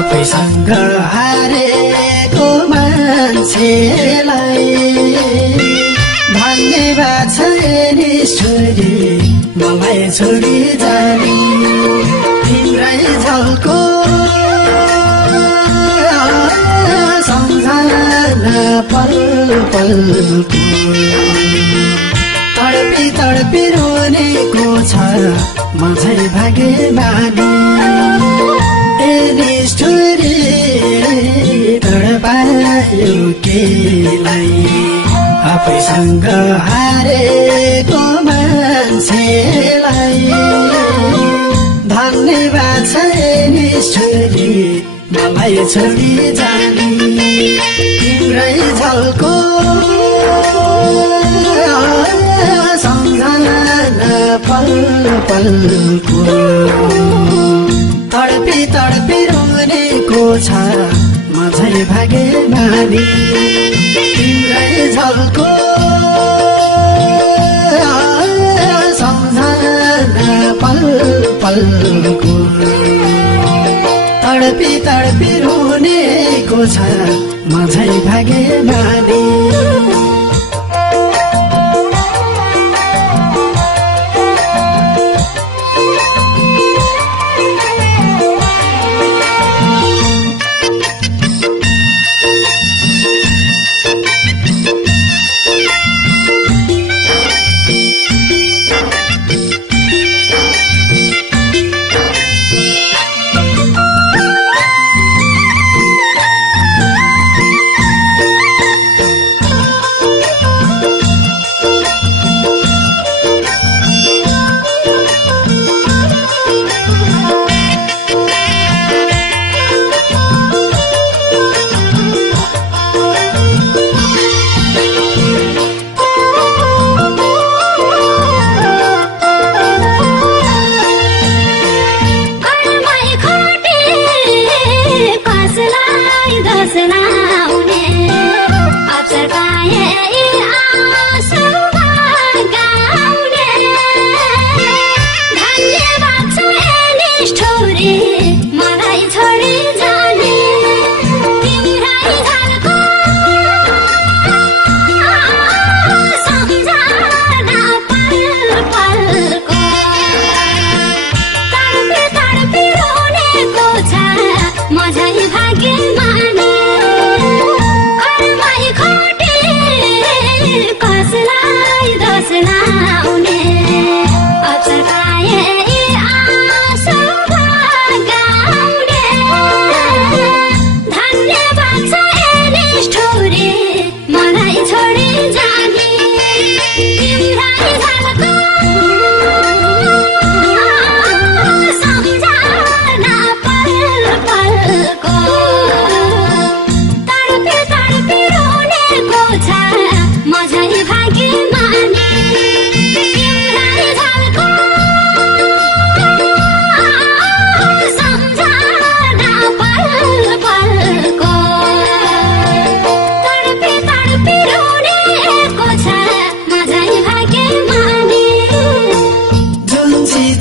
आफैसँग हारेको मान्छेलाई धन्यवाद छ नि छोरी मलाई छोडी जाने तिम्रै झल्को सम्झना पल पलको तडपी तडपी रोनेको छ म झै भागे बानी निष्ठुरी तडपायो केलाई आफैसँग हारेको मान्छेलाई धन्यवाद छ निष्ठुरी मलाई छोडी जाने तिम्रै झल्को सम्झना पल पलको तडपी तडपी रोनेको छ म झै भागे बानी तिम्रै झल्को सम्झना पल पलको तडपी तडपी रोनेको छ म झै भागे बानी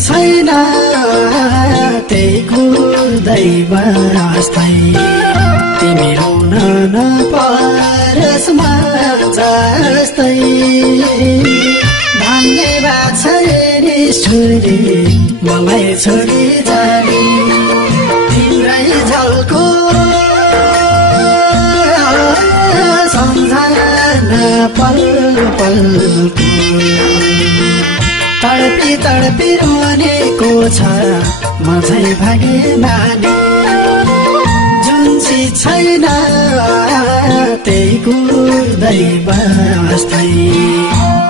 छैन त्यही कुर्दै बस्दै तिमी रुन नपरोस् जस्तै धन्यवाद छ ईश्वरी मलाई छोडी जाने तिम्रै झल्को सम्झना पल पलको तडपी तडपी रोनेको छ म झै भागे नानी जुन चिज छैन त्यही कुर्दै बस्दै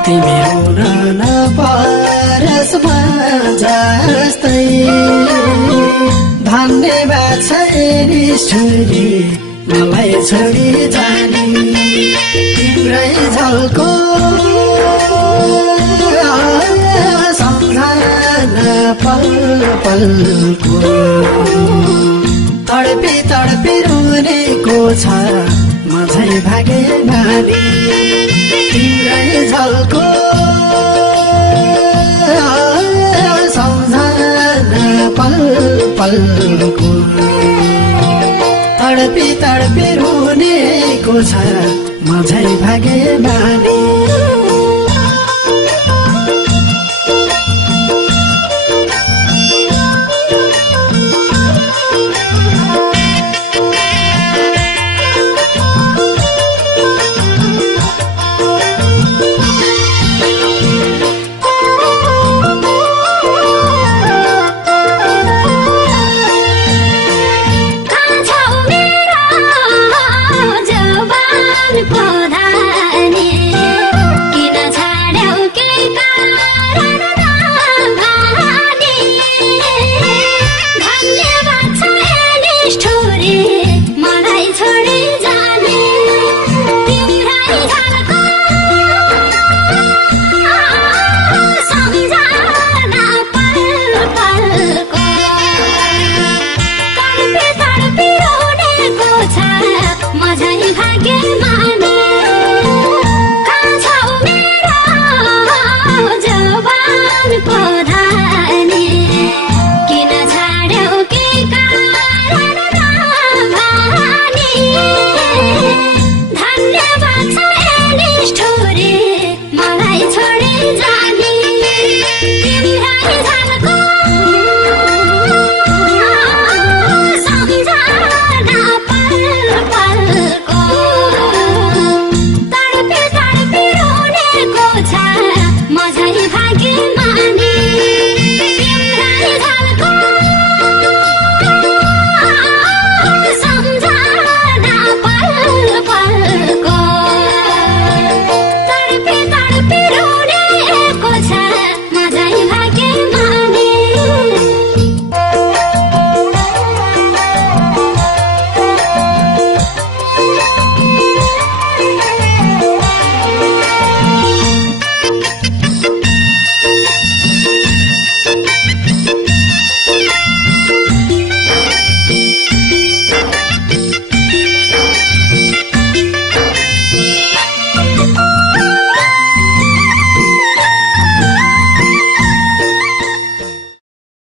तिमी रुन नपरोस् जस्तै धन्यवाद छ ईश्वरी मलाई छोडी जाने तिम्रै झल्को सम्झना पल पलको तडपी तडपी रुनेको छ म झै भागे नानी तिम्रै झल्को सम्झना पल पलको तडपी तडपी रुनेको छ म झै भागे नानी